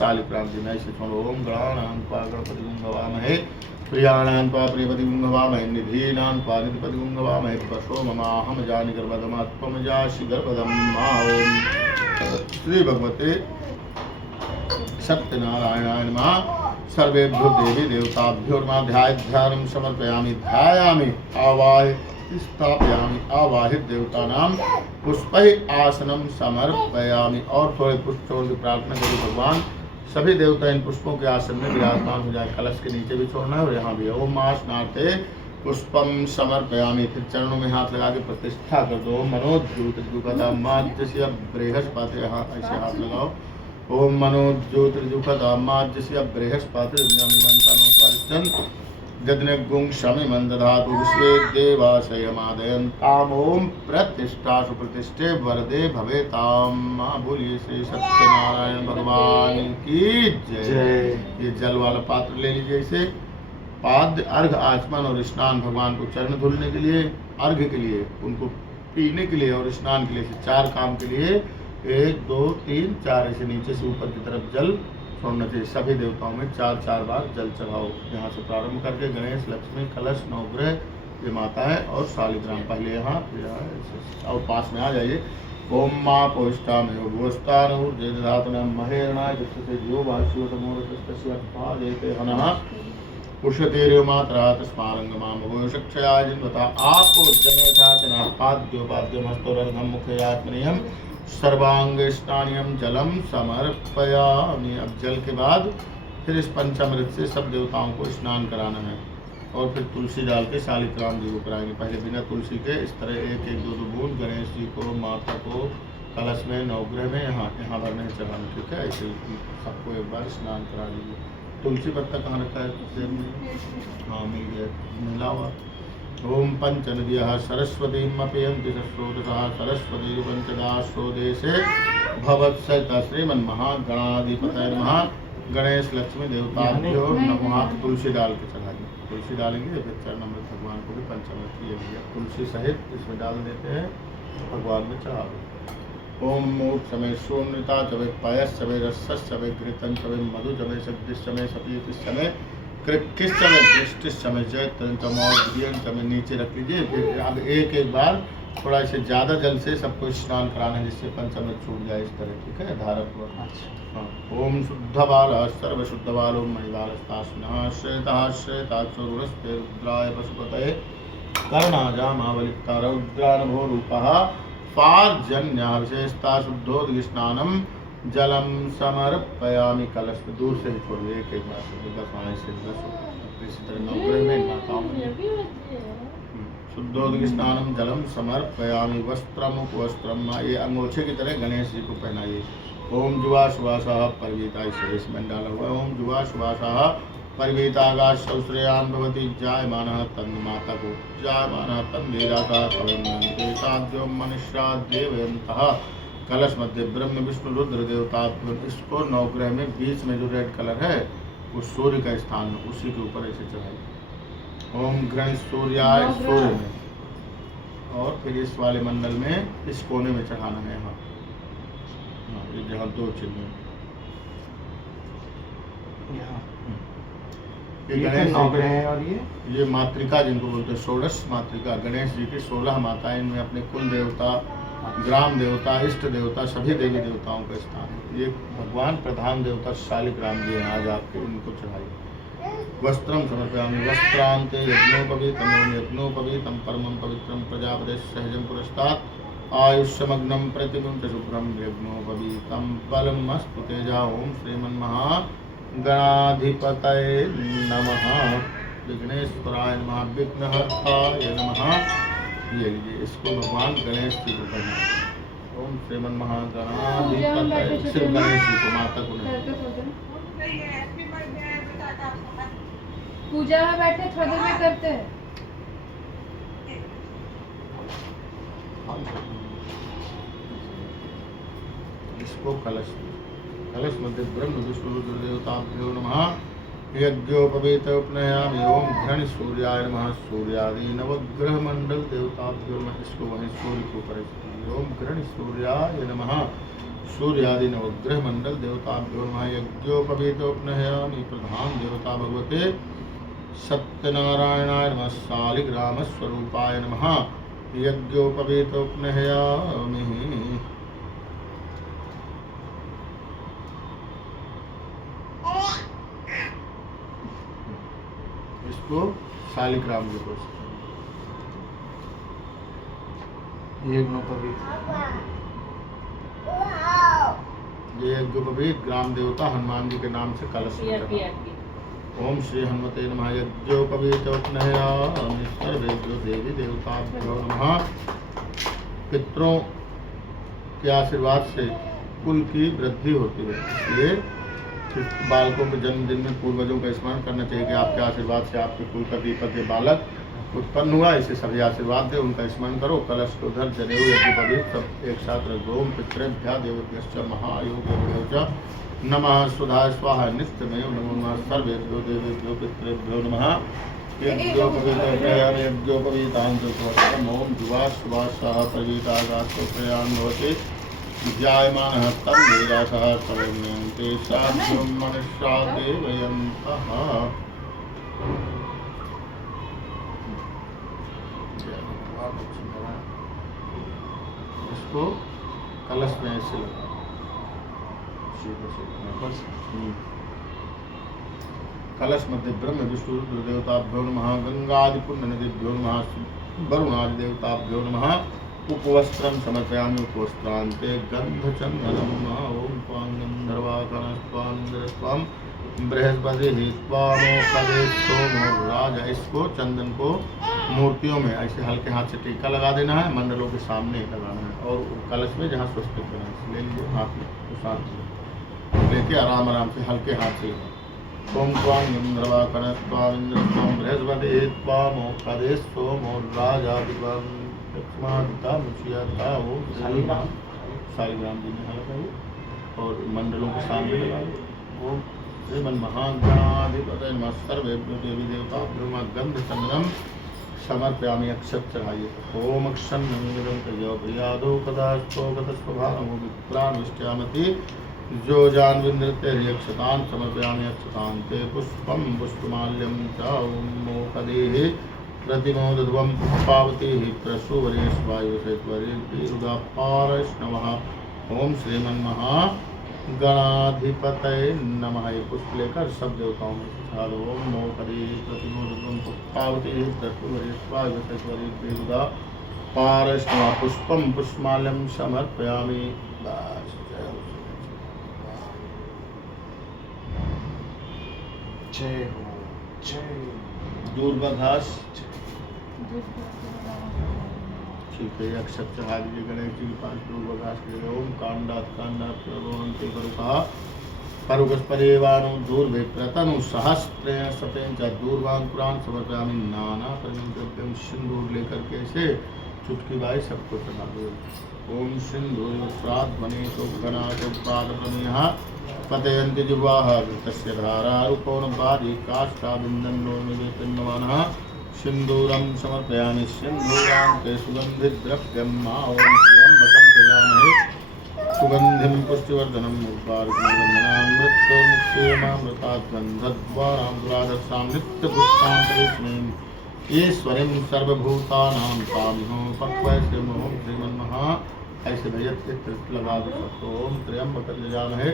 शालिग्राम जी में ऐसे छोड़ो। ओम गणानां त्वा गणपतिं भवामहे, प्रियाणां त्वा प्रियपतिं भवामहे, निधीनां त्वा निधिपतिं भवामहे, वशो ममाहं जानि गर्भदमा त्वं जासि गर्भदं मा। ओम श्री भगवते सत्यनारायणाय नमः। सर्वेभ्यो देवी देवताभ्यो नमः। ध्यानं समर्पयामि, ध्यायामि, स्थापयामि। आवाहित देवतानां पुष्पै आसनम समर्पयामि। और थोड़े पुष्प छोड़ के प्रार्थना करिए भगवान सभी देवता इन पुष्पों के आसन में विराजमान हो जाए। कलश के नीचे भी छोड़ना है और यहाँ भी। ओम आसनाते पुष्पम समर्पयामि। फिर चरणों में हाथ लगा के प्रतिष्ठा कर दो। मनोज्योतिर्जुगतमाद्यस्य बृहस्पति, यहाँ ऐसे हाथ लगाओ। ओम मनोज्योतिर्जुगतमाद्यस्य बृहस्पति गद्नगुं शमिमं दधातु विश्वे देवाशयमादयन्ताम्। ओम प्रतिष्ठा सुप्रतिष्ठे वरदे भवेताम। बोलिए श्री सत्यनारायण भगवान की जय। ये जल वाला पात्र ले लीजिए। इसे पाद्य, अर्घ, आचमन और स्नान भगवान को चरण धुलने के लिए, अर्घ के लिए, उनको पीने के लिए और स्नान के लिए, 4 काम के लिए 1 2 3 4 ऐसे नीचे से ऊपर की तरफ जल छोड़ना चाहिए। सभी देवताओं में 4 बार जल चढ़ाओ। यहाँ से प्रारंभ करके गणेश, लक्ष्मी, कलश, नवग्रह, ये माता है और शालिग्राम पहले यहाँ और पास में आ जाइए। ओम माँ पोष्टा में महेरणाय से जो वाष्योतमोरते हनः पुष्यतेर्यो मात्रा तस्मारंगमामोषक्षयाय जिन्वता आपो जनेथा तना पाद्योपाद्यम हस्तोरर्धम मुखे आत्मनियम सर्वांग स्नानियम जलम समर्पयामि। अब जल के बाद फिर इस पंचामृत से सब देवताओं को स्नान कराना है और फिर तुलसी डाल के शालिग्राम जी को कराएंगे। पहले बिना तुलसी के इस तरह 1 1 2 2 बूंद गणेश जी को, माता को, कलश में, नवग्रह में यहाँ भरने चढ़ाना। ठीक है, ऐसे सबको एक बार स्नान करा लीजिए। तुलसी पत्ता कहाँ रखा है? हाँ मिल गया, मिला हुआ। ओम पंचनद्यः सरस्वतीमपयन्ति स्रोतसः सरस्वती पंचदा स्रोदेशे भवत्सहिता श्रीमन्महागणाधिपतये नमः। गणेश, लक्ष्मी देवताभ्यो नमः। तुलसी डाल के चढ़ाएंगे। तुलसी डालेंगे फिर चरणामृत भगवान को भी पंचामृत किए लिया तुलसी सहित इसमें डाल देते हैं, भगवान में चढ़ा दो। ओम मूर्ख समय सोमृता चवे पायस चवे रसस चवे घृतन चवे मधु चवे सब्दिश समय सपीतिश समय किस समय दृष्टि समय जयन समय नीचे रख लीजिए। फिर अब 1 1 बार थोड़ा इसे ज़्यादा जल से सबको स्नान कराना है जिससे पंचामृत छूट जाए इस तरह। ठीक है, धारा पूर्वक। हाँ। ओम शुद्ध बाल सर्वशुद्ध बालो मणिबालस्तास्नः श्रेताश्रेताक्षरुणस्ते रुद्राय पशुपतये कर्णाजामावलिप्ता रौद्रानभो रूपः पार्जन्याविशेषता शुद्धोदक स्नानम जलम समर्पयामि। कलश पे दूर से ही छोड़िए 1 1 बार से 10 से 10। इसी तरह नवग्रह में माताओं में शुद्धोदक स्नानम जलम समर्पयामि। वस्त्रमुख वस्त्रम, ये अंगोछे की तरह गणेश जी को पहनाइए। ओम जुवा सुवासः परिवीता, शेष में डाला हुआ। ओम जुवा सुवासः परिवीतागाश्रयान भवति जायमानः तन्न माता को जायमानः तन्देराका तवेन्देशाद्यो मनुष्या देवयन्तः। कलश मध्य ब्रह्म विष्णु रुद्र देवता। इसको नवग्रह में बीच में जो रेड कलर है वो सूर्य का स्थान है, उसी के ऊपर ऐसे चढ़ाइए। ओम ग्रह सूर्याय सूर्य में, और फिर इस वाले मंडल में इस कोने में चढ़ाना है। यहाँ ये जहाँ 2 चिन्ह है ये गणेश नवग्रह है। और ये मातृका जिनको बोलते हैं, 16 मातृका। गणेश जी की 16 माताएं, इनमें अपने कुल देवता, ग्राम देवता, इष्ट देवता, सभी देवी देवताओं का स्थान है। ये भगवान प्रधान देवता शालिग्राम जी हैं। आज आपके इनको चढ़ाइए। वस्त्रम समर्पयामि। वस्त्रांते यज्ञोपवीतम यज्ञोपवीतम परमं पवित्रं प्रजापते सहजं पुरस्तात् आयुष्यमग्नं प्रतिमं च शुभ्रं यज्ञोपवीतं बलमस्तु तेजा। ओम श्रीमन्महागणाधिपतये नमः। विघ्नेश्वराय नमः। विघ्नहर्ताय नमः। ये लीजिए, इसको भगवान गणेश जी को करना। ओम श्रीमन्महागणाधिपतये, सिर्फ गणेश जी को, माता को नहीं। पूजा में बैठे थोड़ी देर में करते हैं। इसको कलश मध्य ब्रह्म विष्णु रुद्र देवताभ्यो नमः। यज्ञोपवीत उपनयामि। ओम घृण सूर्याय नमः। सूर्यादि नवग्रह मंडल देवताभ्यो नमः। इसको वहीं सूर्य के ऊपर। ओम घृण सूर्याय नमः। सूर्यादि नवग्रह मंडल देवताभ्यो नमः। यज्ञोपवीतोपनहयामि प्रधान देवता भगवते सत्यनारायणाय नमः। शालिग्राम स्वरूपाय नमः। यज्ञोपवीतोपनहयामि। इसको शालिग्राम जी को ये यज्ञोपवीत ग्राम देवता हनुमान जी के नाम से कलश में रखा। ओम श्री हनुमते नमः। यज्ञोपवीतोपनहयामि सर्वेभ्यो देवी देवताभ्यो नमः। पितरों के आशीर्वाद से कुल की वृद्धि होती है, इसलिए बालकों के जन्मदिन में पूर्वजों का स्मरण करना चाहिए कि आपके आशीर्वाद से आपके कुल का दीपक ये बालक उत्पन्न हुआ, इसे सभी आशीर्वाद दे, उनका स्मरण करो। कलश को धर जनेऊ यज्ञोपवीत सब एक साथ रखो। ओम पितृभ्यः देवभ्यश्च महायोगेभ्यो नमः। सुधा स्वाहा नित्यमेव नमो नमः। सर्वेभ्यो देवेभ्यो पितृभ्यो नमः। यज्ञोपवीतांतोपवीतांतोपवीतम् ओम जुवा शुभा सह प्रवीतागास्तोत्रयान् भवति जायमानः तं वेदासः सर्वज्ञन्ते साध्वं मनुष्या देवयन्तः। इसको कलश में ऐसे लगा कलश मध्य ब्रह्म विष्णु रुद्र देवताभ्यो नमः। गंगादि पुण्य नदीभ्यो नमः। वरुणादि देवताभ्यो नमः। उपवस्त्रं समर्पयामि। उपवस्त्रान्ते गन्धचन्दनं ओम त्वां गन्धर्वाकरस्त्वां बृहस्पतिः त्वामोपदे सोमो राजा। इसको चंदन को मूर्तियों में ऐसे हल्के हाथ से टीका लगा देना है, मंडलों के सामने लगाना है और कलश में जहाँ स्वस्तिक बना है ले लीजिए हाथ में, साथ में लेके आराम आराम से हल्के हाथ से ओम त्वां गन्धर्वाकरस्त्वां बृहस्पतिः त्वामोपदे सोमो राजा विद्वान् लक्ष्मणता मुचियाता वो शालिग्राम जी ने लगाई और मंडलों के सामने लगाई। ओम श्रीमन महागणाधिपतये नमः। सर्वेभ्यो देवी देवताभ्यो नमः। गंध चंदनम समर्पयामि। अक्षत चढ़ाइए। ओम अक्षन्नमिदं तयो प्रियादो कदास्तो गतस्वभावो विप्राणविष्ट्यामति जो जानविन्द्रते अक्षतान् समर्पयामि। अक्षतान्ते पुष्पं पुष्पमाल्यं च ओम मोकदेः प्रतिमोदध्वं पावतीः प्रसूवरेश्वायुषेत्वरेर्विरुदापारैष्णवः। ओम श्रीमन्महागणाधिपतये नमः। ये पुष्प लेकर सब देवताओं में चढ़ा दो। ओम मोकदेः प्रतिमोदध्वं पावतीः प्रसूवरेश्वायुषेत्वरेर्विरुदापारैष्णवः। पुष्पं पुष्पमाल्यं समर्पयामि। बस जय हो। जय दूर्वाघास ठीक है। अक्षत चढ़ा दीजिए गणेश जी के पास दूर्वाघास के लिए। ओम कांडात प्रभवन्ति करुका करुकस्परेवानो दूर्वे प्रतनु सहस्त्रेण शतेन च दूर्वांकुरान् समर्पयामि। नाना परिणद्रव्यं सिंदूर लेकर के से चुटकी बाई सबको चढ़ा दो। ओम सिंधूर श्राद्धमणि शोभनाशोपादप्रमेयः पतयन्ति जिह्वाः तस्य धारा रूपौनपादि काष्ठाबिन्दन्नो निवेतन्यमानः। सिंदूरं समर्पयामि। सिंदूरान्ते सुगन्धिद्रव्यं मा ओम त्र्यम्बकं त्यजामहे। सुगन्धिं पुष्टिवर्धनं उर्वारुकमण्डनान् मृत्योर्मुक्षेमामृतात् गन्धद्वारां दुराधर्षां नित्यपुष्पान्तरेष्णीम् ईश्वरीं सर्वभूतानां तामिहो पक्वैश्रीमों श्रीमन्महा। ऐसे भैया लगा दो। ओम त्र्यम्बकं यजामहे।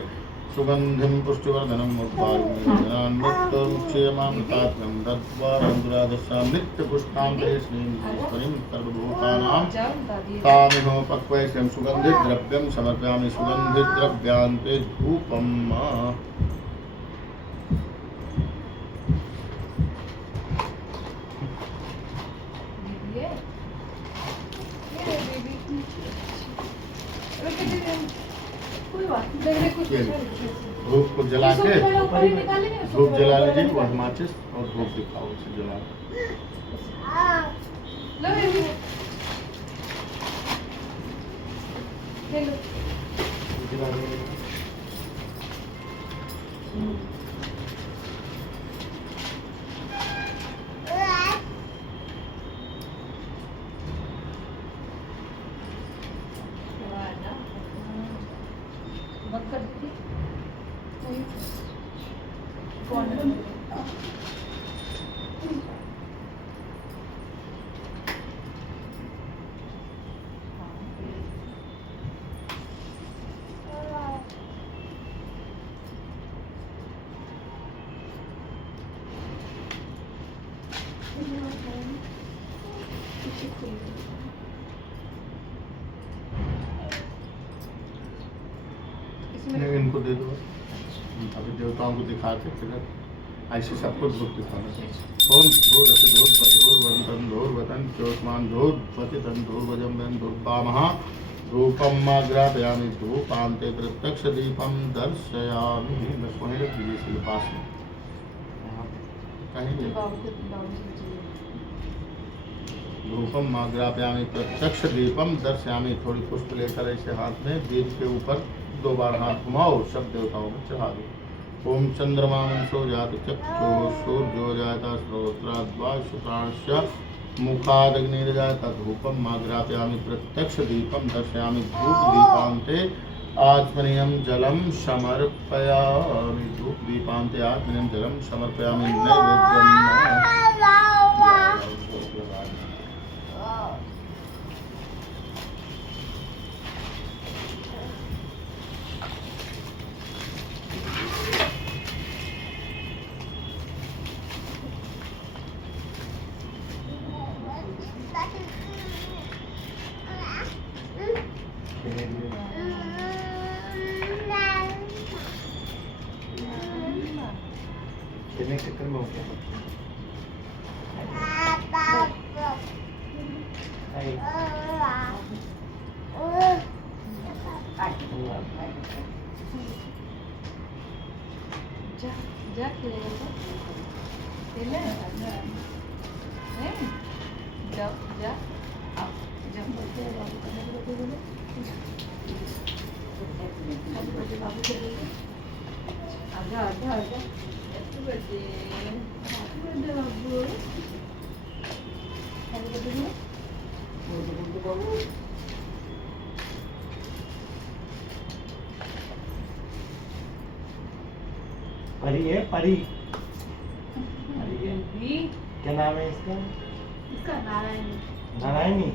सुगंधिं पुष्टिवर्धनं उर्वारुकमण्डनान् मृत्योर्मुक्षेमामृतात् गन्धद्वारां दुराधर्षां नित्यपुष्पान्तरेष्णीम् ईश्वरीं सर्वभूतानां तामिहो पक्वैश्रीं सुगन्धिद्रव्यं समर्पयामि। सुगन्धिद्रव्यान्ते धूपम् धूप को जला के धूप जला लीजिए। वह माचिस और धूप दिखाओ उसे जला। कौन है? नहीं, इनको दे दो। अभी देवताओं को दिखा के फिर ऐसे सबको धूप दिखाना। ओम धूर रति धूर धूर वंतन धूर वतन चोस्मान धूर पतितन धूर वजम बन धूर पामहा धूपम माग्रापयामि धूपान्ते प्रत्यक्ष दीपम दर्शयामि। बस वहीं रख दीजिए इसके पास में कहीं धूपम माग्रापयामि प्रत्यक्ष दीपम दर्शयामि। थोड़ी पुष्प लेकर ऐसे हाथ में दीप के ऊपर 2 बार हाथ घुमाओ, सब देवताओं में चढ़ा दो। ओम चंद्रमा वंशो जाति चक्षु सूर्यो जाता श्रोत्राद्वा शुक्रांश्च मुखादग्निर्जाता धूपम माग्रापयामि प्रत्यक्ष दीपम दर्शयामि धूप दीपान्ते आत्मनियम जलम समर्पयामि। धूप दीपान्ते आत्मनियम जलम समर्पयामि। नैवेद्यम खेलने के चक्कर में हो गया। जा खेलेगा तो खेले नहीं जा जा आप जब बोलते हैं बाबू करने को बोले बाबू चलेंगे आजा आजा आजा हैप्पी बर्थडे बाबू हैप्पी बर्थडे बाबू। परी है परी। परी है। क्या नाम है इसका? इसका नारायणी। नारायणी।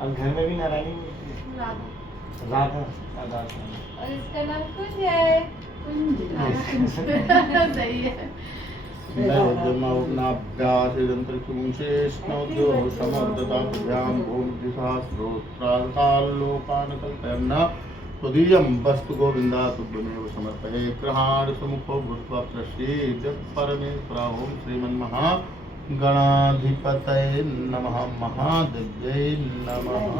अब घर में भी नारायणी मिलती है। राधा। राधा राधा। और इसका नाम कुंज है। कुंज सही है। नैवेद्यमावनाभ्यासिदन्तरिक्षमुंशेष्णोद्यो समोददाभ्यां भूमिदिशा श्रोत्रार्थाल्लोकानकल्पयन् त्वदीयं वस्तु गोविन्दा तुभ्यमेव समर्पये। गृहाण सुमुखो भूत्वा प्रसीद परमेश्वरा। ओम श्रीमन्महागणाधिपतये नमः महादेव्यै नमः।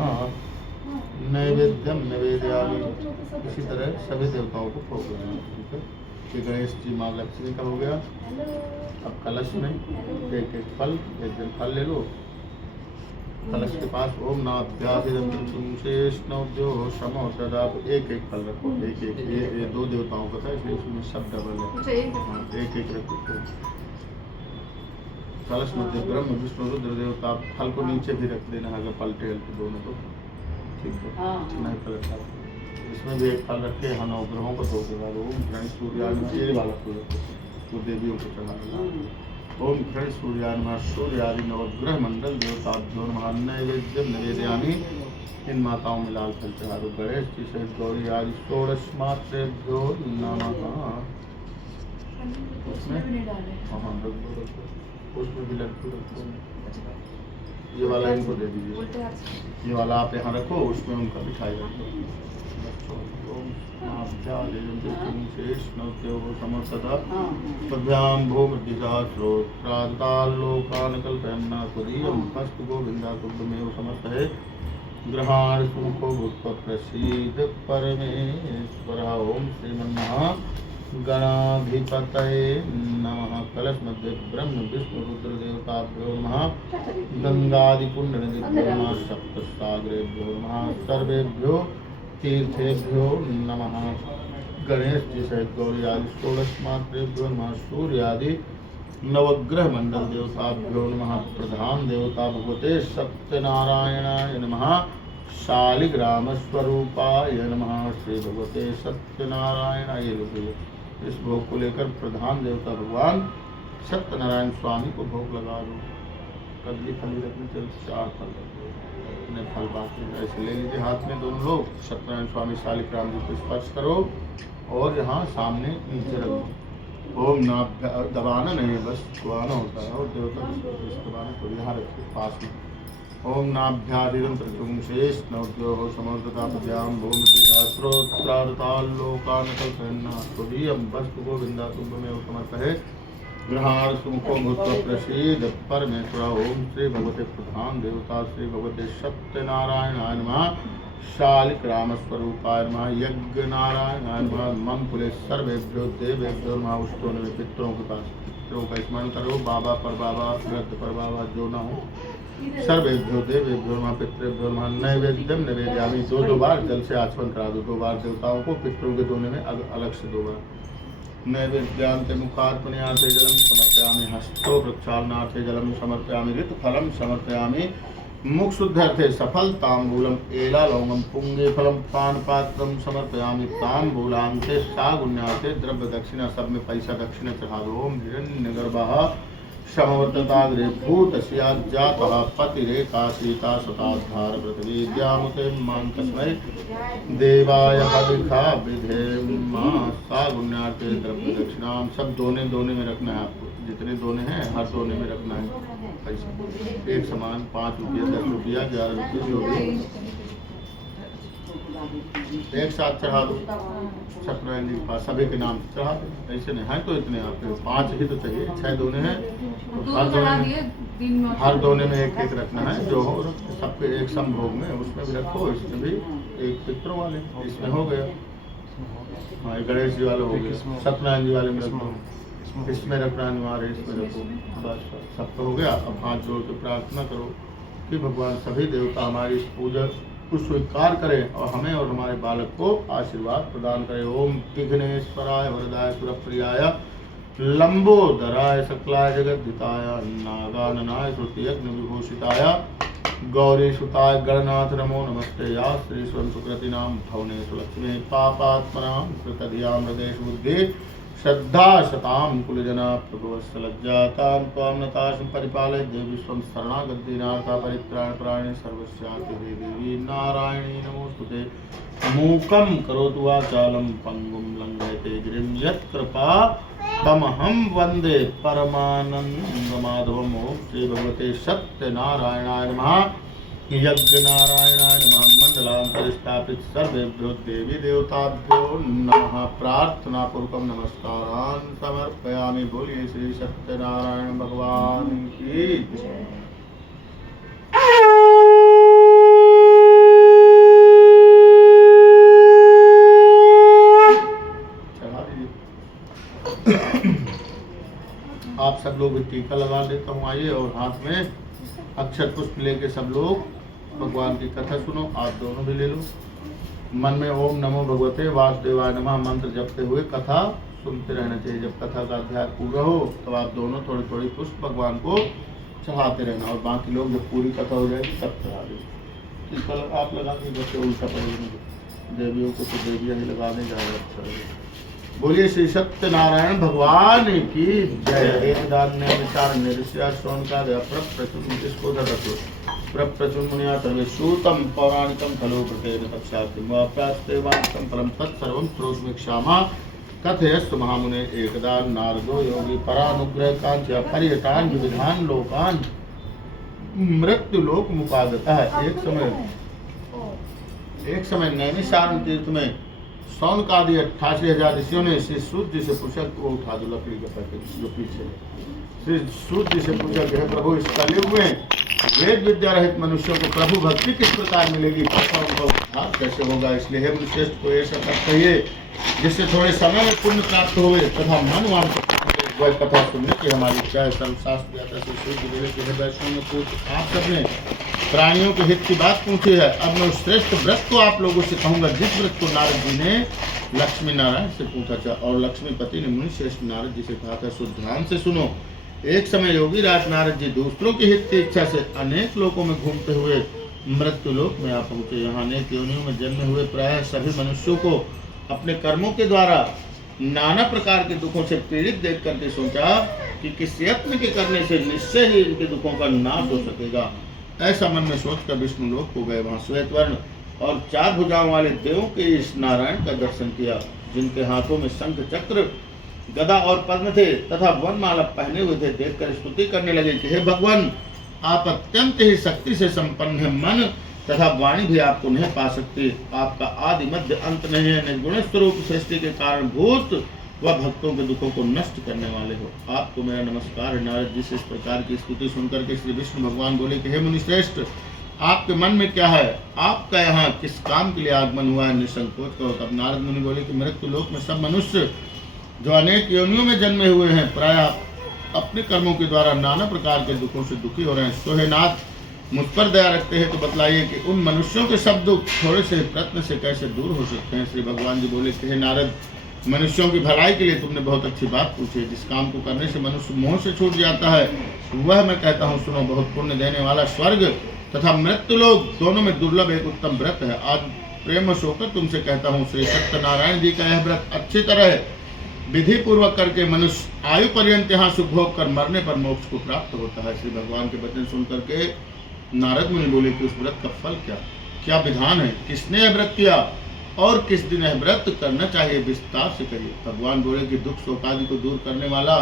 नैवेद्यम निवेदयामि। इसी तरह सभी देवताओं को भोग लगाना। ठीक है, ये गणेश जी माँ लक्ष्मी का हो गया। अब कलश में एक एक फल, एक दिन फल ले लो कलश के पास। ओम नाभ्यासिदन्तरिक्षमुंशेष्णोद्यो समोददाप। एक एक फल रखो, एक एक। ये 2 देवताओं का था इसलिए इसमें सब डबल है। हाँ, एक एक रखो। कलश मध्य ब्रह्म विष्णु रुद्र देवता। फल को नीचे भी रख देना अगर पलटे हल्टे दोनों को। ठीक है, नहीं पलटा। इसमें भी एक फल रखे। हाँ, 9 ग्रहों को 2 के बाद ओम गणेश सूर्यान ये वाला फूल रखो, वो देवियों को चढ़ाना। ओम गणेश सूर्यान सूर्यादि नवग्रह मंडल देवताभ्यो नमः। नैवेद्यम निवेदयामि। इन माताओं में लाल फल चढ़ा दो। गणेश जी सहित गौरी आदि 16 मात्रेभ्यो नमः। उसमें हाँ रख दो। उसमें भी लड्डू रखो। ये वाला इनको दे दीजिए। ये वाला आप यहाँ रखो, उसमें उनका मिठाई रखो। समर्पयां भूमृदिशा श्रोत्राल्लोकानकल्पयन् त्वदीयं वस्तु गोविन्दा तुभ्यमेव समर्पये। गृहाण सुमुखो भूत्वा प्रसीद परमेश्वरः। ओम श्रीमन्महागणाधिपतये नमः। कलश मध्ये ब्रह्म विष्णु रुद्र देवताभ्यो नमः। गंगादिपुण्यनदीभ्यो नमः। सप्तसागरेभ्यो नमः। सर्वेभ्यो तीर्थेभ्यो नमः। गणेश जी सहित गौरी आदि 16 मात्रेभ्यो नमः। सूर्यादि नवग्रह मंडल देवताभ्यो नमः। प्रधान देवता भगवते सत्यनारायणाय नमः। शालिग्राम स्वरूपाय नमः। श्री भगवते सत्यनारायण। ये लोग इस भोग को लेकर प्रधान देवता भगवान सत्यनारायण स्वामी को भोग लगा दो। कदली फली रखने चल 4 फल अपने फल बाकी ऐसे ले लीजिए हाथ में दोनों लोग। सत्यनारायण स्वामी शालिग्राम जी को स्पर्श करो और यहाँ सामने नीचे रखो। ओम ना दबाना नहीं है, बस दबाना होता है। और देवता दबाना तो यहाँ रखिए पास में। ओम नाभ्यादिदं प्रचुम शेष नवद्यो समर्दतापद्याम भूम दिशास्त्रोत्रादताल्लोकानकल्पन्ना तुदीयं वस्तु गोविंदा तुभ्यमेव समर्पये गृहाण सुमुखो भूत्वा प्रसीद परमेश्वर। ओम श्री भगवते प्रधान देवता श्री भगवते सत्यनारायणाय नमः। शालिग्राम स्वरूपाय नमः। यज्ञ नारायणाय नमः। मम कुले सर्वेभ्यो देवेभ्यो नमः। उष्टों में पितरों के पास पितरों का स्मरण करो। बाबा पर बाबा वृद्ध पर बाबा जो न हो। सर्वेभ्यो देवेभ्यो नमः। पितृभ्यो नमः। नैवेद्यम निवेदयामि। 2 बार जल से आचमन करा दो। 2 बार देवताओं को, पितरों के दोने में अलग से 2 बार। नैवेद्यांते मुखार्पणयाते जलम समर्पयामि। हस्तो प्रक्षालनार्थे जलम समर्पयामि। ऋतुफलं समर्पयामि। मुख शुद्ध्यर्थे सफल तांबूलम एलालौंगम पुंगे फलम पानपात्रम समर्पयामि। तांबूलांते सागुण्यार्थे द्रव्य दक्षिणा। सब में पैसा दक्षिणा चढ़ा दो। ओम हिरण्यगर्भः समवर्तताग्रे भूतस्याज्जातः पतिरेका सीता सताधार पृथ्वी द्यामुते मान तस्मै देवाय हविखा विधेम सागुण्यार्थे द्रव्य दक्षिणाम। सब दोने में रखना है आपको। जितने दोने हैं हर दोने में रखना है पैसा एक समान। 5 रुपया 10 रुपया 11 रुपये जो भी एक साथ चढ़ा दो। सत्यनारायण जी के पास सभी के नाम से चढ़ा दो। ऐसे नहीं है तो इतने आपके 5 ही तो चाहिए। 6 दोने हैं तो हर दोने में एक रखना है। जो हो सबके एक संभोग में उसमें भी रखो। इसमें भी एक पितरों वाले इसमें हो गया। हाँ गणेश जी वाले हो गए। सत्यनारायण जी वाले में रखो। इसमें रखना अनिवार्य, इसमें रखो। बस सबका हो गया। अब हाथ जोड़ के प्रार्थना करो कि भगवान सभी देवता हमारी इस पूजा को स्वीकार करें और हमें और हमारे बालक को आशीर्वाद प्रदान करें। ओम विघ्नेश्वराय वरदाय सुरप्रियाय लंबोदराय सकलाय जगद्धिताय नागाननाय श्रुतियज्ञ विभूषिताय गौरी सुताय गणनाथ नमो नमस्ते। या श्री स्वयं सुकृतिनाम भवनेषु लक्ष्मी पापात्मनां कृतधियां हृदयेषु बुद्धि श्रद्धा शतां कुलजना प्रभुवत्सलज्जातां त्वां नतां परिपालय देवी स्वं शरणागतिनाथा परित्राण प्राणि सर्वस्याति हे देवी नारायणी नमोस्तुते। मूकं करोतु वाचालं पंगुं लंघयते गिरिं यत्कृपा तमहं वन्दे परमानन्दमाधवम्। ओम श्री भगवते सत्यनारायणाय नमः। यज्ञ नारायणाय नमः। मंडलांतर स्थापित सर्वेभ्यो देवी देवताभ्यो नमः। प्रार्थना पूर्वकं नमस्कारान् समर्पयामि। बोलिए श्री सत्यनारायण भगवान की जय। चढ़ा दीजिए। आप सब लोग टीका लगा देता हूँ। आइए और हाथ में अक्षर पुष्प लेके सब लोग भगवान की कथा सुनो। आप दोनों भी ले लो। मन में ओम नमो भगवते वासुदेवाय नमः मंत्र जपते हुए कथा सुनते रहना चाहिए। जब कथा का अध्याय पूरा हो तब आप दोनों थोड़ी थोड़ी पुष्प भगवान को चढ़ाते रहना और बाकी लोग जब पूरी कथा हो जाएगी तब चढ़ा दें। कल आप लगा के बच्चे उल्टा पड़ेगा। देवियों को तो देवियाँ ही लगाने जाएगा। अच्छा बोलिए श्री सत्यनारायण भगवान की जय। दान्य विचार निरस्या सोनका प्रचुन इसको रखो प्रचुन मुनिया सर्वे सूतम पौराणिकम खलो प्रतेन तत्सात्यम वा प्रास्तेवांतम परम तत्सर्वं श्रोतमीक्षामा कथयस्तु महामुने एकदा नारदो योगी परानुग्रह कांच्या परिहतान विविधान लोकान मृत्यु लोक मुकागता है। एक समय नैमिषारण्य तीर्थ में सौनकादि 88,000 ऋषियों ने श्री सूत जी से पूछा वो उठा दो लकड़ी का पैकेट जो पीछे। श्री सूत जी से पूछा कि प्रभु इस कलयुग में वेद विद्या रहित मनुष्यों को प्रभु भक्ति किस प्रकार मिलेगी, कैसे होगा। इसलिए हे मुनिश्रेष्ठ को ऐसा कहिए जिससे थोड़े समय में पुण्य प्राप्त हुए तथा मन वह कथा सुनने की हमारी इच्छा है। सर्वशास्त्र आप सबने प्राणियों के हित की बात पूछी है। अब मैं उस श्रेष्ठ व्रत को आप लोगों से कहूँगा जिस व्रत को नारद जी ने लक्ष्मी नारायण से पूछा था और लक्ष्मीपति ने मुनि श्रेष्ठ नारद जी से कहा था। सो ध्यान से सुनो। एक समय योगी राज नारद जी दूसरों के हित की इच्छा से अनेक लोकों में घूमते हुए मृत्युलोक में आप पहुँचे। यहाँ अनेक योनियों में जन्मे हुए प्रायः सभी मनुष्यों को अपने कर्मों के द्वारा नाना प्रकार के दुखों से पीड़ित देख करके सोचा कि किस यत्न के करने से निश्चय ही इनके दुखों का नाश हो सकेगा। ऐसा मन में सोचकर विष्णु लोक को गए। वहाँ श्वेत वर्ण और 4 भुजाओं वाले देवों के इस नारायण का दर्शन किया, जिनके हाथों में शंख चक्र गदा और पद्म थे तथा वनमाला पहने हुए थे। देखकर स्तुति करने लगे कि हे भगवान, आप अत्यंत ही शक्ति से संपन्न है, मन तथा वाणी भी आपको नहीं पा सकती। आपका आदि मध्य अंत नहीं है। निर्गुण स्वरूप सृष्टि के कारण भूत व भक्तों के दुखों को नष्ट करने वाले हो। आपको मेरा नमस्कार है। नारद जी से इस प्रकार की स्तुति सुनकर के श्री विष्णु भगवान बोले कि हे मुनि श्रेष्ठ, आपके मन में क्या है? आपका यहाँ किस काम के लिए आगमन हुआ है? निसंकोच कहो। तब नारद मुनि बोले कि मृत्यु लोक में सब मनुष्य जो अनेक योनियों में जन्मे हुए हैं, प्रायः अपने कर्मों के द्वारा नाना प्रकार के दुखों से दुखी हो रहे हैं। सो हे नाथ, मुझ पर दया रखते हैं तो बतलाइए कि उन मनुष्यों के सब दुख थोड़े से प्रयत्न से कैसे दूर हो सकते हैं। श्री भगवान जी बोले कि हे नारद, मनुष्यों की भलाई के लिए तुमने बहुत अच्छी बात पूछी। जिस काम को करने से मनुष्य मोह से छूट जाता है, वह मैं कहता हूँ सुनो। बहुत पुण्य देने वाला स्वर्ग तथा मृत्यु लोक दोनों में दुर्लभ एक उत्तम व्रत है। आज प्रेम होकर तुमसे कहता हूँ, श्री सत्यनारायण जी का यह व्रत अच्छी तरह विधि पूर्वक करके मनुष्य आयु पर्यंत यहाँ सुख भोग कर मरने पर मोक्ष को प्राप्त होता है। श्री भगवान के वचन सुन करके नारद मुनि बोले कि उस व्रत का फल क्या विधान है? किसने यह व्रत किया और किस दिन यह व्रत करना चाहिए? विस्तार से कहिए। भगवान बोले कि दुख शोक आदि को दूर करने वाला,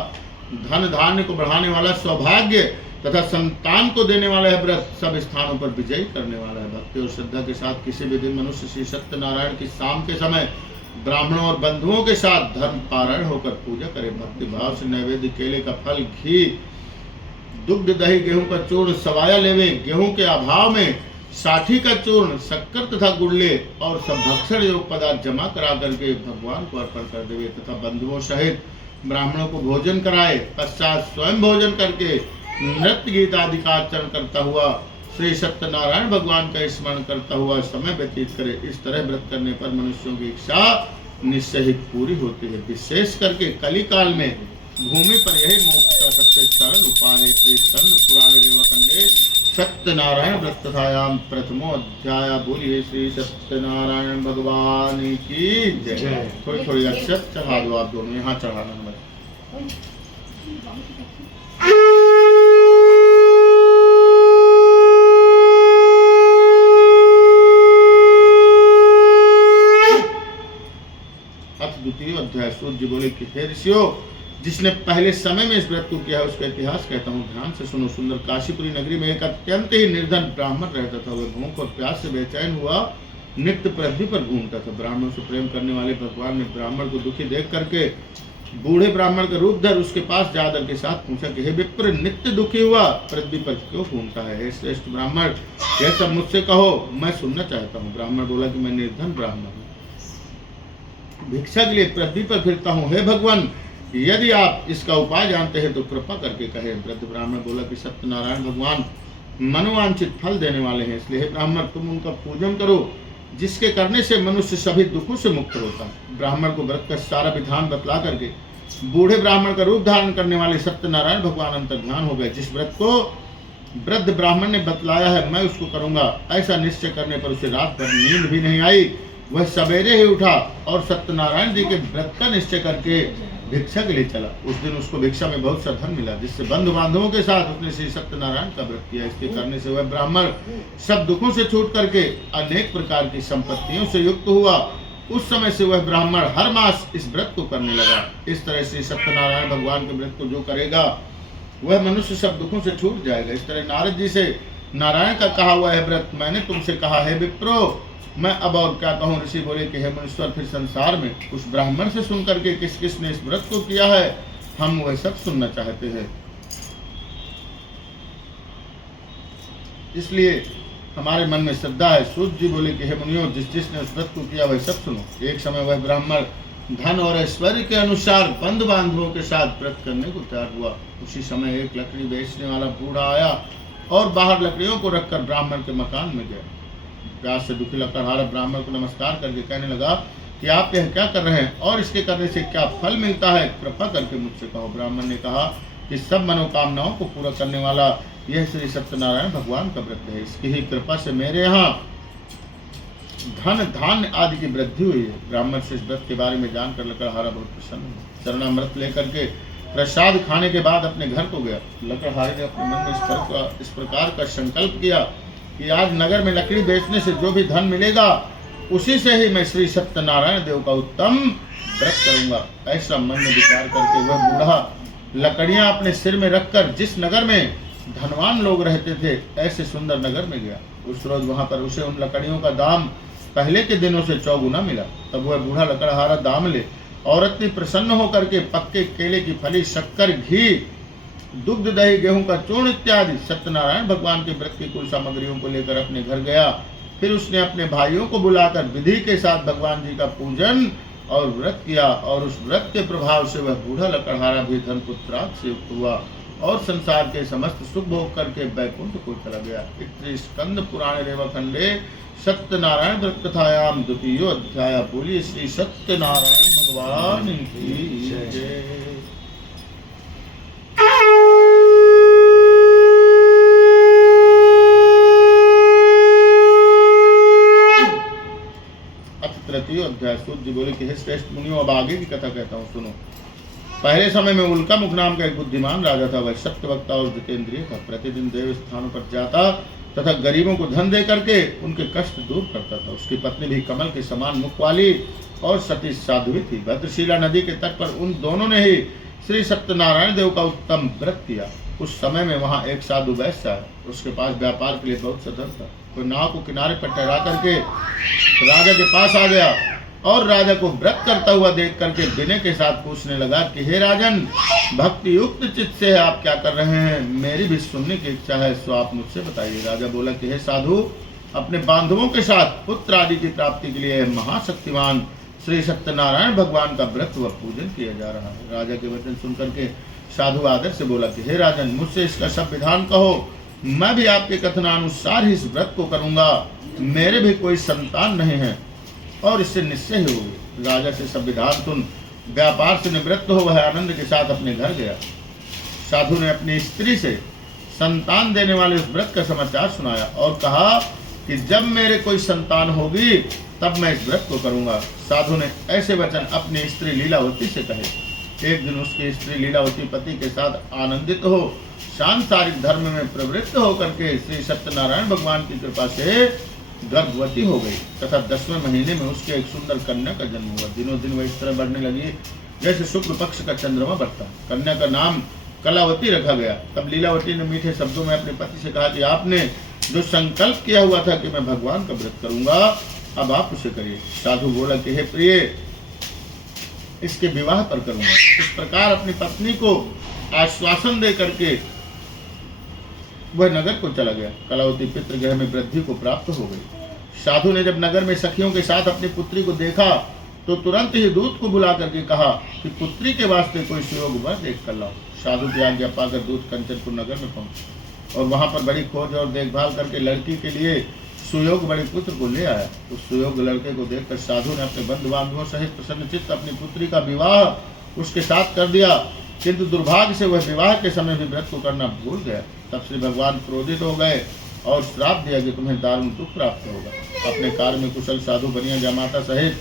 धन धान्य को बढ़ाने वाला, सौभाग्य तथा संतान को देने वाला यह व्रत सब स्थानों पर विजयी करने वाला है। भक्ति और श्रद्धा के साथ किसी भी दिन मनुष्य श्री सत्यनारायण की शाम के समय ब्राह्मणों और बंधुओं के साथ धर्म पारायण होकर पूजा करे। भक्ति भाव से नैवेद्य केले का फल, घी, दुग्ध, दही, गेहूं का चूर्ण, सवाया लेवे, गेहूं के अभाव में साठी का चूर्ण, शक्कर तथा गुड़ले और सब भक्षण योग पदार्थ जमा करा करके भगवान को अर्पण कर देवे तथा बंधुओं सहित ब्राह्मणों को भोजन कराए। पश्चात स्वयं भोजन करके नृत्य गीत आदि का आचरण करता हुआ श्री सत्यनारायण भगवान का स्मरण करता हुआ समय व्यतीत करे। इस तरह व्रत करने पर मनुष्यों की इच्छा निश्चय ही पूरी होती है। विशेष करके कली काल में भूमि पर यही मोक्ष का सबसे सरल उपाय है। श्री स्कंद पुराण रेवखंडे सत्यनारायण व्रत कथायाम प्रथमो अध्याय। बोलिए श्री सत्यनारायण भगवान की जय। थोड़ी थोड़ी अक्षत चढ़ा दो आप दोनों, यहाँ चढ़ाना मत। द्वितीय अध्याय। सूर्य जी बोले कि हे ऋषियों, जिसने पहले समय में इस व्रत को किया है उसका इतिहास कहता हूँ, ध्यान से सुनो। सुंदर काशीपुरी नगरी में एक अत्यंत ही निर्धन ब्राह्मण रहता था। वह भूख और प्यास से बेचैन हुआ नित्य पृथ्वी पर घूमता था। ब्राह्मण से प्रेम करने वाले भगवान ने ब्राह्मण को दुखी देख करके बूढ़े ब्राह्मण का रूप धर उसके पास जाकर के साथ पूछा कि हे विप्र, नित्य दुखी हुआ पृथ्वी पर क्यों घूमता है? हे श्रेष्ठ ब्राह्मण, यह सब मुझसे कहो, मैं सुनना चाहता हूँ। ब्राह्मण बोला कि मैं निर्धन ब्राह्मण हूँ, भिक्षा के लिए पृथ्वी पर फिरता हूँ। हे भगवान, यदि आप इसका उपाय जानते हैं तो कृपा करके कहे। वृद्ध ब्राह्मण बोला कि सत्यनारायण भगवान मनोवांछित फल देने वाले हैं, इसलिए हे ब्राह्मण तुम उनका पूजन करो, जिसके करने से मनुष्य सभी दुखों से मुक्त होता है। ब्राह्मण को व्रत का सारा विधान बतला करके बूढ़े ब्राह्मण का रूप धारण करने वाले सत्यनारायण भगवान अंतर्ध्यान हो गए। जिस व्रत को वृद्ध ब्राह्मण ने बतलाया है मैं उसको करूंगा, ऐसा निश्चय करने पर उसे रात भर नींद भी नहीं आई। वह सवेरे ही उठा और सत्यनारायण जी के व्रत का निश्चय करके भिक्षा के लिए चला। उस दिन उसको भिक्षा में बहुत सा धन मिला, जिससे बंधु बांधवों के साथ उसने श्री सत्यनारायण का व्रत किया। इसके करने से वह ब्राह्मण सब दुखों से छूट करके अनेक प्रकार की संपत्तियों से युक्त हुआ। उस समय से वह ब्राह्मण हर मास इस व्रत को करने लगा। इस तरह श्री सत्यनारायण भगवान के व्रत को जो करेगा वह मनुष्य सब दुखों से छूट जाएगा। इस तरह नारद जी से नारायण का कहा हुआ है व्रत मैंने तुमसे कहा है विप्रो, मैं अब और क्या कहूँ। ऋषि बोले कि हे मुनीश्वर, फिर संसार में उस ब्राह्मण से सुन करके किस किस ने इस व्रत को किया है, हम वह सब सुनना चाहते हैं। इसलिए हमारे मन में श्रद्धा है। सूर्य जी बोले कि हे मुनियों, जिस जिसने उस व्रत को किया वह सब सुनो। एक समय वह ब्राह्मण धन और ऐश्वर्य के अनुसार बंधु बांधवों के साथ व्रत करने को तैयार हुआ। उसी समय एक लकड़ी बेचने वाला बूढ़ा आया और बाहर लकड़ियों को रखकर ब्राह्मण के मकान में गया। प्यास से दुखी लकड़हारा ब्राह्मण को नमस्कार करके कहने लगा कि आप यह क्या कर रहे हैं और इसके करने से क्या फल मिलता है, कृपा करके मुझसे कहो। ब्राह्मण ने कहा कि सब मनोकामनाओं को पूरा करने वाला यह श्री सत्यनारायण भगवान का व्रत है। इसकी ही कृपा से मेरे यहाँ धन धान्य आदि की वृद्धि हुई है। ब्राह्मण से इस व्रत के बारे में जानकर लकड़हारा बहुत प्रसन्न हुआ। चरणामृत लेकर के प्रसाद खाने के बाद अपने घर को गया। लकड़हारे ने अपने मन में इस प्रकार का संकल्प किया कि आज नगर में लकड़ी बेचने से जो भी धन मिलेगा उसी से ही मैं श्री सत्यनारायण देव का उत्तम व्रत करूंगा। ऐसा मन में विचार करके वह बूढ़ा लकड़ियां अपने सिर में रखकर जिस नगर में धनवान लोग रहते थे ऐसे सुंदर नगर में गया। उस रोज वहां पर उसे उन लकड़ियों का दाम पहले के दिनों से 4 गुना मिला। तब वह बूढ़ा लकड़हारा दाम ले और इतनी प्रसन्न होकर के पक्के केले की फली, शक्कर, घी, दुग्ध, दही, गेहूं का चूर्ण इत्यादि सत्यनारायण भगवान के व्रत की कुल सामग्रियों को लेकर अपने घर गया। फिर उसने अपने भाइयों को बुलाकर विधि के साथ भगवान जी का पूजन और व्रत किया और उस व्रत के प्रभाव से वह बूढ़ा लकड़हारा भी धन पुत्रार्थ से युक्त हुआ और संसार के समस्त सुख भोग करके बैकुंठ को चला गया। इस स्कंद पुराण रेवाखंडे सत्यनारायण व्रत कथायाम द्वितीयो अध्याय। बोलिए श्री सत्यनारायण भगवान की जय। तृतीय अध्याय। सूत जी बोले कि हे श्रेष्ठ मुनियों, अब आगे की कथा कहता हूँ, सुनो। पहले समय में उल्का मुख नाम का एक बुद्धिमान राजा था। वह सत्य वक्ता और जितेंद्रिय था। प्रतिदिन देव स्थानों पर जाता तथा गरीबों को धन दे करके उनके कष्ट दूर करता था। उसकी पत्नी भी कमल के समान मुख वाली और सती साध्वी थी। भद्रशिला नदी के तट पर उन दोनों ने ही श्री सत्यनारायण देव का उत्तम व्रत किया। उस समय में वहाँ एक साधु वैश्य आया। उसके पास व्यापार के लिए बहुत सा धन था। कोई नाव को किनारे पर ठहरा करके राजा के पास आ गया और राजा को व्रत करता हुआ देख करके विनय के साथ पूछने लगा कि हे राजन, भक्ति युक्त चित्त से आप क्या कर रहे हैं? मेरी भी सुनने की इच्छा है, सो आप मुझसे बताइए। राजा बोला कि हे साधु, अपने बांधवों के साथ पुत्र आदि की प्राप्ति के लिए महाशक्तिमान श्री सत्यनारायण भगवान का व्रत व पूजन किया जा रहा है। राजा के वचन सुनकर के साधु आदर से बोला कि हे राजन, मुझसे इसका सब विधान कहो, मैं भी आपके कथनानुसार ही इस व्रत को करूंगा। मेरे भी कोई संतान नहीं है और इससे निश्चय ही होगी। राजा से सब विधान सुन व्यापार से निवृत्त हो वह आनंद के साथ अपने घर गया। साधु ने अपनी स्त्री से संतान देने वाले उस व्रत का समाचार सुनाया और कहा कि जब मेरे कोई संतान होगी तब मैं इस व्रत को करूंगा। साधु ने ऐसे वचन अपनी स्त्री लीलावती से कहे। एक दिन उसकी स्त्री लीलावती पति के साथ आनंदित हो सांसारिक धर्म में प्रवृत्त होकर के श्री सत्यनारायण भगवान की कृपा से गर्भवती हो गई तथा 10वें महीने में उसके एक सुंदर कन्या का जन्म हुआ। दिनों दिन वह इस तरह बढ़ने लगी जैसे शुक्ल पक्ष का चंद्रमा बढ़ता। कन्या का नाम कलावती रखा गया। तब लीलावती ने मीठे शब्दों में अपने पति से कहा कि आपने जो संकल्प किया हुआ था कि मैं भगवान का व्रत करूंगा, अब आप उसे करिए। साधु बोला कि हे प्रिय, इसके विवाह पर करूंगा। इस प्रकार अपनी पत्नी को आश्वासन दे करके वह नगर को चला गया। कलावती पितृगृह में वृद्धि को प्राप्त हो गई। साधु ने जब नगर में सखियों के साथ अपनी पुत्री को देखा तो तुरंत ही दूत को बुला करके कहा कि पुत्री के वास्ते कोई सुयोग वर देख कर लाओ। साधु की आज्ञा पाकर दूत कंचनपुर नगर में पहुंचे और वहां पर बड़ी खोज और देखभाल करके लड़की के लिए सुयोग बड़े पुत्र को ले आया। उस सुयोग लड़के को देखकर साधु ने अपने बंधु बांधवों सहित प्रसन्नचित्त अपनी पुत्री का विवाह उसके साथ कर दिया, किंतु दुर्भाग्य से वह विवाह के समय भी व्रत को करना भूल गया। तब श्री भगवान क्रोधित हो गए और श्राप दिया कि तुम्हें दारुण दुख प्राप्त होगा। अपने कार्य में कुशल साधु बनिया जमाता सहित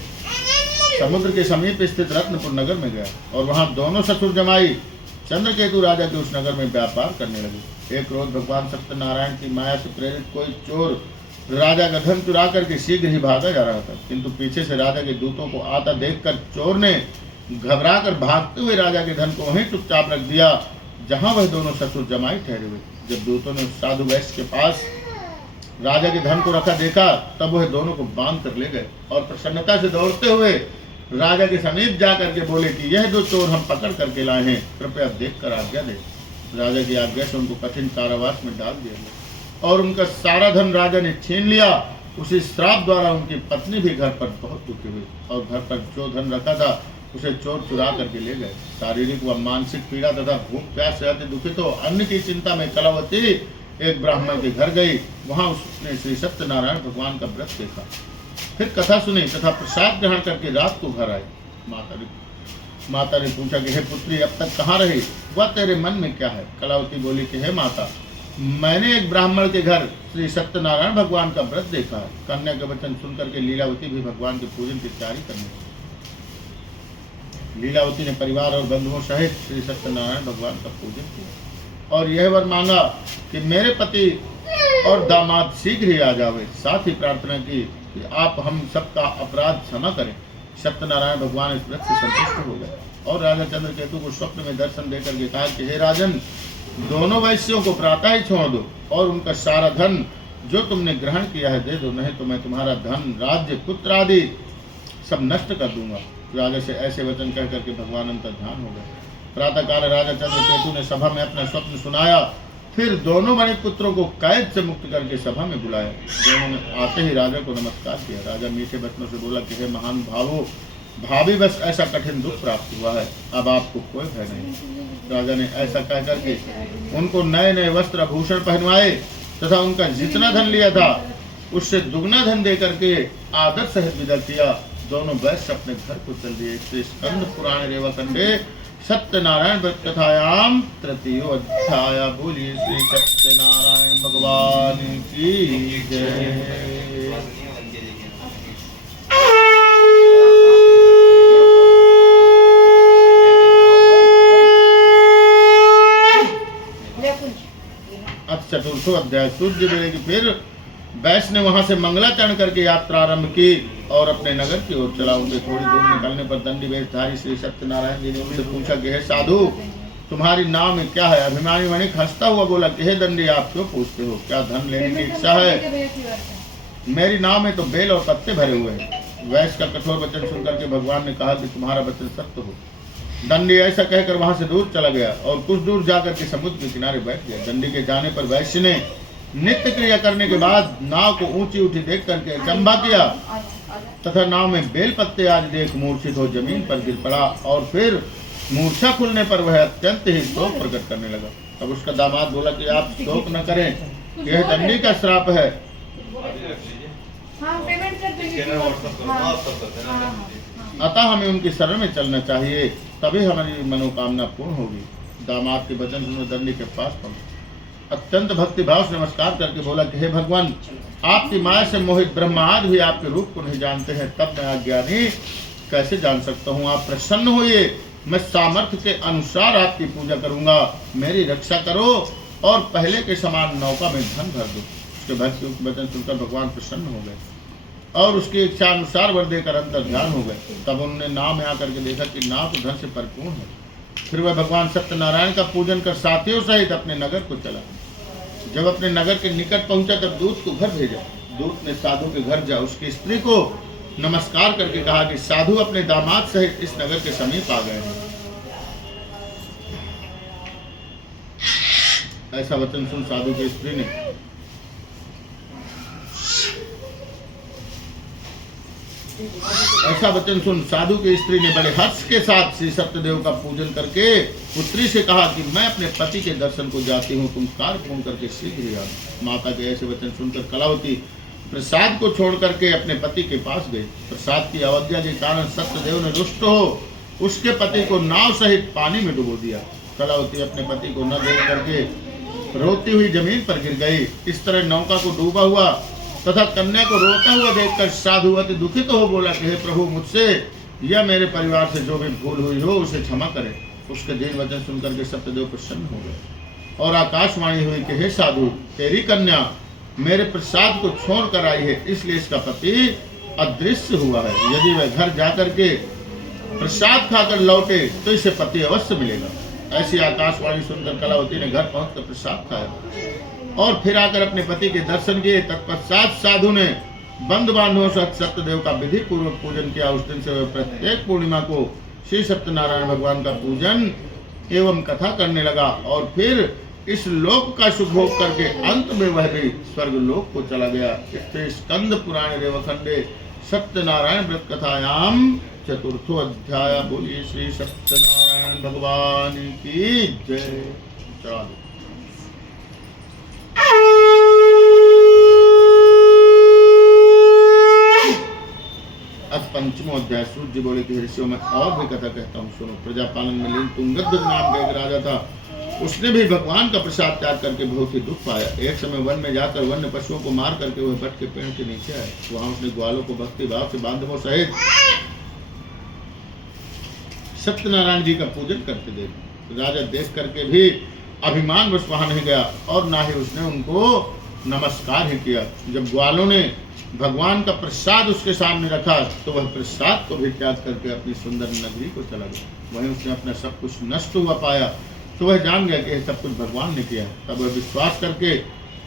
समुद्र के समीप स्थित रत्नपुर नगर में गया और वहां दोनों ससुर जमाई चंद्रकेतु राजा के उस नगर में व्यापार करने लगे। एक रोज भगवान सत्यनारायण की माया से प्रेरित कोई चोर राजा का धन चुरा करके शीघ्र ही भागा जा रहा था, किंतु पीछे से राजा के दूतों को आता देखकर चोर ने घबरा कर भागते हुए राजा के धन को वहीं चुपचाप रख दिया जहां वह दोनों ससुर जमाई ठहरे हुए। जब दूतों ने साधु वैश्य के पास राजा के धन को रखा देखा तब वह दोनों को बांध कर ले गए और प्रसन्नता से दौड़ते हुए राजा के समीप जा करके बोले कि यह जो चोर हम पकड़ करके लाए हैं, कृपया देख कर आज्ञा दे। राजा की आज्ञा से उनको कठिन कारावास में डाल दिया गया और उनका सारा धन राजा ने छीन लिया। उसी श्राप द्वारा उनकी पत्नी भी घर पर बहुत दुखी हुई और घर पर जो धन रखा था उसे चोर चुरा करके ले गए। शारीरिक व मानसिक पीड़ा तथा भूख प्यास से अति दुखित हो अन्न की चिंता में कलावती एक ब्राह्मण के घर गई। वहां उसने श्री सत्यनारायण भगवान का व्रत देखा, फिर कथा सुनी तथा प्रसाद ग्रहण करके रात को घर आई। माता माता ने पूछा कि हे पुत्री, अब तक कहाँ रही, वह तेरे मन में क्या है? कलावती बोली कि हे माता, मैंने एक ब्राह्मण के घर श्री सत्यनारायण भगवान का व्रत देखा है। कन्या के वचन सुनकर के लीलावती भी भगवान के पूजन की तैयारी करने लगी। लीलावती ने परिवार और बंधुओं सहित श्री सत्यनारायण भगवान का पूजन किया और यह वर मांगा कि मेरे पति और दामाद शीघ्र ही आ जावे। साथ ही प्रार्थना की कि आप हम सबका अपराध क्षमा करें। सत्यनारायण भगवान इस व्रत से संतुष्ट हो गए और राजा चंद्रकेतु को स्वप्न में दर्शन देकर के कहा कि हे राजन, दोनों वैश्यों को प्रातः ही छोड़ दो और उनका सारा धन जो तुमने ग्रहण किया है दे दो, नहीं तो मैं तुम्हारा धन, राज्य, पुत्र आदि सब नष्ट कर दूंगा। राजा से ऐसे वचन कह करके भगवान अंतर्ध्यान हो गए। प्रातःकाल राजा चंद्रकेतु ने सभा में अपना स्वप्न सुनाया, फिर दोनों बड़े पुत्रों को कैद से मुक्त करके सभा में बुलाया। दोनों ने आते ही राजा को नमस्कार किया। राजा मीठे वचनों से बोला कि हे महान भावों, भाभी बस ऐसा कठिन दुख प्राप्त हुआ है, अब आपको कोई भय नहीं। राजा ने ऐसा कह करके उनको नए नए वस्त्र आभूषण पहनवाए तथा उनका जितना धन लिया था उससे दुगना धन दे करके आदर सहित विदा किया। दोनों वैश्य अपने घर को चल दिए। श्री स्कंद पुराण रेवाखंडे सत्यनारायण व्रत कथायाम तृतीय अध्याय। बोलिए श्री सत्यनारायण भगवान की जय। चतुर्थो अध्याय। सूर्य देव की फिर वैश्य ने वहां से मंगलाचरण करके यात्रा आरंभ की और अपने नगर की ओर चला। उनके थोड़ी दूर निकलने पर दंडी वेशधारी श्री सत्यनारायण जी ने उनसे पूछा कि हे साधु, तुम्हारी नाम क्या है? अभिमानी वणिक हंसता हुआ बोला कि हे दंडी, आप क्यों पूछते हो? क्या धन लेने की इच्छा है? मेरी नाव में तो बेल और पत्ते भरे हुए हैं। वैश्य का कठोर वचन सुनकर के भगवान ने कहा कि तुम्हारा वचन सत्य हो। दंडी ऐसा कहकर वहां से दूर चला गया और कुछ दूर जाकर के समुद्र के किनारे बैठ गया। दंडी के जाने पर वैश्य ने नित्य क्रिया करने के बाद नाव को ऊंची उठी देख करके अचंभा किया तथा नाव में बेल पत्ते आज देख मूर्छित हो जमीन पर गिर पड़ा और फिर मूर्छा खुलने पर वह अत्यंत ही शोक प्रकट करने लगा। तब उसका दामाद बोला कि आप शोक न करें, यह दंडी का श्राप है। अतः हमें उनकी शरण में चलना चाहिए, तभी हमारी मनोकामना पूर्ण होगी। दामाद के वचन सुनकर दंडी के पास पहुंचा, अत्यंत भक्ति भाव से नमस्कार करके बोला कि हे भगवान, आपकी माया से मोहित ब्रह्मादि भी आपके रूप को नहीं जानते हैं, तब मैं अज्ञानी कैसे जान सकता हूँ? आप प्रसन्न होइए, मैं सामर्थ्य के अनुसार आपकी पूजा करूंगा। मेरी रक्षा करो और पहले के समान नौका में धन भर दो। उसके भक्ति वचन सुनकर भगवान प्रसन्न हो गए और उसकी इच्छा अनुसार वर देकर अंतर ध्यान हो गए। तब उन्होंने नाव में आकर के देखा कि नाव तो धन से परिपूर्ण है। फिर वह भगवान सत्यनारायण का पूजन कर साथियों सहित अपने नगर को चला। जब अपने नगर के निकट पहुंचा तब दूत को घर भेजा। दूत ने साधु के घर जा उसकी स्त्री को नमस्कार करके कहा कि साधु अपने दामाद सहित इस नगर के समीप आ गए हैं। ऐसा वचन सुन साधु की स्त्री ने साधु की स्त्री ने बड़े हर्ष के साथ श्री सत्यदेव का पूजन करके पुत्री से कहा कि मैं अपने पति के दर्शन को जाती हूँ, तुम कार्य पूर्ण करके शीघ्र ही आओ। माता के ऐसे वचन सुनकर कलावती प्रसाद को छोड़ करके अपने पति के पास गई। प्रसाद की अवज्ञा के कारण सत्यदेव ने रुष्ट हो उसके पति को नाव सहित पानी में डुबो दिया। कलावती अपने पति को न देख करके रोती हुई जमीन पर गिर गई। इस तरह नौका को डूबा हुआ तथा कन्या को रोता हुआ देखकर साधु अति दुखित हो बोला कि हे प्रभु, मुझसे या मेरे परिवार से जो भी भूल हुई हो उसे क्षमा करें। उसके दीन वचन सुनकर के सत्यदेव प्रसन्न हो गए और आकाशवाणी हुई कि हे साधु, तेरी कन्या मेरे प्रसाद को छोड़ कर आई है, इसलिए इसका पति अदृश्य हुआ है। यदि वह घर जाकर के प्रसाद खाकर लौटे तो इसे पति अवश्य मिलेगा। ऐसी आकाशवाणी सुनकर कलावती ने घर पहुंचकर प्रसाद खाया और फिर आकर अपने पति के दर्शन किए। तत्पश्चात साधु ने बंधु बांधवों से सत्यदेव का विधि पूर्वक पूजन किया। उस दिन से वह प्रत्येक पूर्णिमा को श्री सत्यनारायण भगवान का पूजन एवं कथा करने लगा और फिर इस लोक का सुख भोग करके अंत में वह भी स्वर्ग लोक को चला गया। इससे स्कंद पुराण रेवखंडे सत्यनारायण व्रत कथायाम चतुर्थो अध्याय। बोलिए श्री सत्यनारायण भगवान की जय। चलो पंचमो अध्याय। सूत जी बोले कि ऋषियों में और भी कथा कहता हूँ, सुनो। प्रजापालन में लीन तुंगध्वज नाम का एक राजा था। उसने भी भगवान का प्रसाद त्याग करके बहुत ही दुख पाया। एक समय वन में जाकर वन्य पशुओं को मार करके वह बट के पेड़ के नीचे आए। वहां उसने ग्वालों को भक्ति भाव से बांधवों सहित सत्यनारायण जी का पूजन करते देखा। राजा देख करके भी अभिमान वश वहां नहीं गया और ना ही उसने उनको नमस्कार ही किया। जब ग्वालों ने भगवान का प्रसाद उसके सामने रखा तो वह प्रसाद को भी त्याग करके अपनी सुंदर नगरी को चला गया। वहीं उसने अपना सब कुछ नष्ट हुआ पाया तो वह जान गया कि यह सब कुछ भगवान ने किया। तब वह विश्वास करके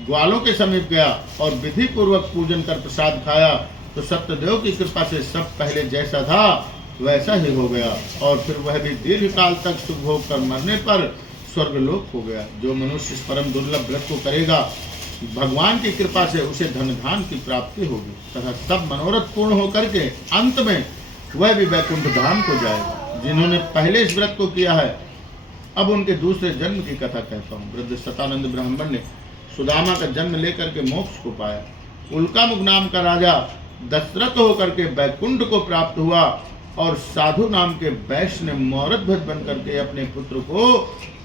ग्वालों के समीप गया और विधि पूर्वक पूजन कर प्रसाद खाया तो सत्यदेव की कृपा से सब पहले जैसा था वैसा ही हो गया और फिर वह भी दीर्घ काल तक सुख भोग कर मरने पर स्वर्गलोक हो गया। जो मनुष्य इस परम दुर्लभ व्रत को करेगा भगवान की कृपा से उसे धन धान की प्राप्ति होगी तथा सब मनोरथ पूर्ण होकर के अंत में वह भी वैकुंठ धाम को जाएगा। जिन्होंने पहले इस व्रत को किया है अब उनके दूसरे जन्म की कथा कहता हूँ। वृद्ध सतानंद ब्राह्मण ने सुदामा का जन्म लेकर के मोक्ष को पाया। उल्कामुख नाम का राजा दशरथ होकर के वैकुंठ को प्राप्त हुआ और साधु नाम के वैश्य ने मौरध्वज बन करके अपने पुत्र को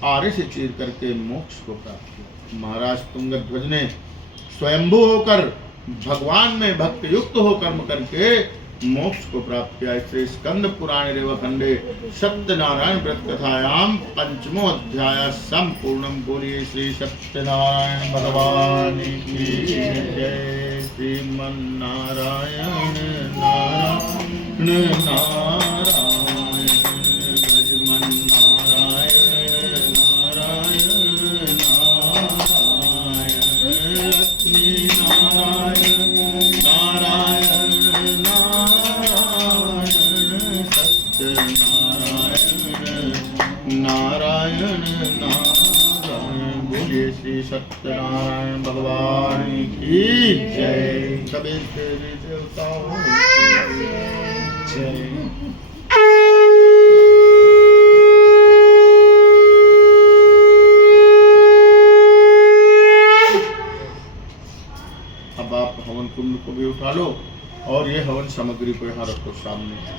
आरे से चीर करके मोक्ष को प्राप्त किया। महाराज तुंगध्वज ने स्वयंभू होकर भगवान में भक्त युक्त हो कर्म करके मोक्ष को प्राप्त किया। इससे स्कंद पुराण रेवखंडे सत्यनारायण व्रत कथायाम पंचमो अध्याय संपूर्णम। बोलिए श्री सत्यनारायण भगवान की जय। श्रीमन्नारायण नारायण नारायण भजमन नारायण नारायण नारायण लक्ष्मी नारायण नारायण नारायण सत्यनारायण नारायण नारायण। बोलिए श्री सत्यनारायण भगवान की जय। सभी देवी देवताओं की जय। अब आप हवन कुंड को भी उठा लो और ये हवन सामग्री को यहाँ रखो सामने।